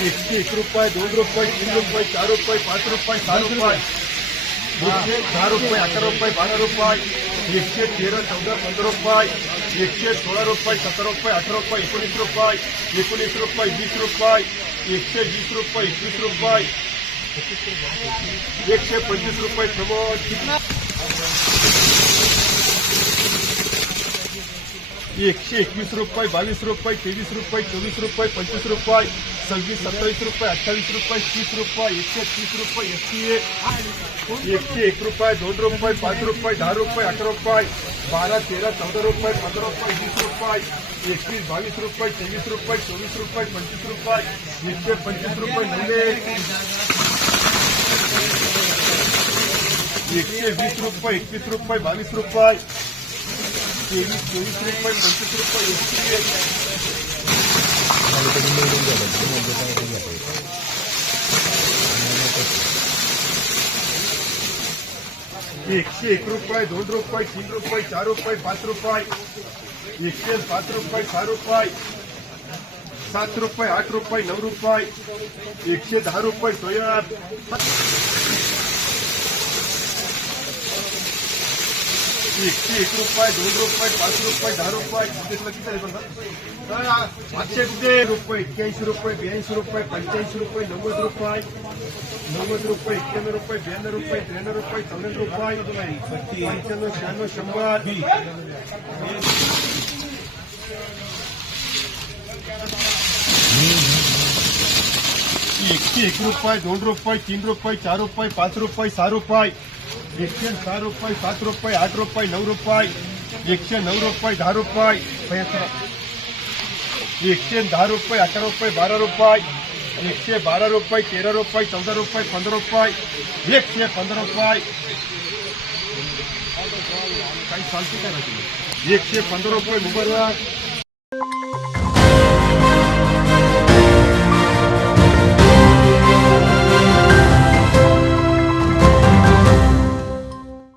101 रुपये, 2 रुपये, 3 रुपये, 4 रुपये, 5 रुपये, 6 रुपये, 110 रुपये, 11 रुपये, 12 रुपये, 113, 14, 15 रुपये, 116 रुपये, 17 रुपये, 18 रुपये, 19 रुपये, 19 रुपये, 20 रुपये, 120 रुपये, 21 रुपये, 125 रुपये प्रमोद, 121 रुपये, 22 रुपये, 23 रुपये, 24 रुपये, 25 रुपये, 26, 27 रुपये, 28 रुपये, 30 रुपये, 130 रुपये, 101 रुपये, 2 रुपये, 5 रुपये, 10 रुपये, 11 रुपये, 12, 13, 14 रुपये, 15 रुपये, 20 रुपये, 21, 22 रुपये, 23 रुपये, 24 रुपये, 25 रुपये, 125 रुपये, 120 रुपये, 21 रुपये, 22 रुपये, 23, 24 रुपये, 25 रुपये, 101 रुपये, 2 रुपये, 3 रुपये, 4 रुपये, 5 रुपये, 107 रुपये, 6 रुपये, 7 रुपये, 8 रुपये, 9 रुपये, 110 रुपये सोया, 101 रुपये, 2 रुपये, 5 रुपये, 10 रुपये, 800 रुपये, 81 रुपये, 82 रुपये, 85 रुपये, 90 रुपये, 91 रुपये, 91 रुपये, 92 रुपये, 93 रुपये, 94 रुपये, 95, 96, 100, 101 रुपये, 2 रुपये, 3 रुपये, 4 रुपये, 5 रुपये, 6 रुपये, 106 रुपये, 7 रुपये, 8 रुपये, 9 रुपये, 109 रुपये, 10 रुपये, 110 रुपये, 11 रुपये, 12 रुपये, 112 रुपये, 13 रुपये, 14 रुपये, 15 रुपये, 115 रुपये, काही चालते काय 115 रुपये मुबरक.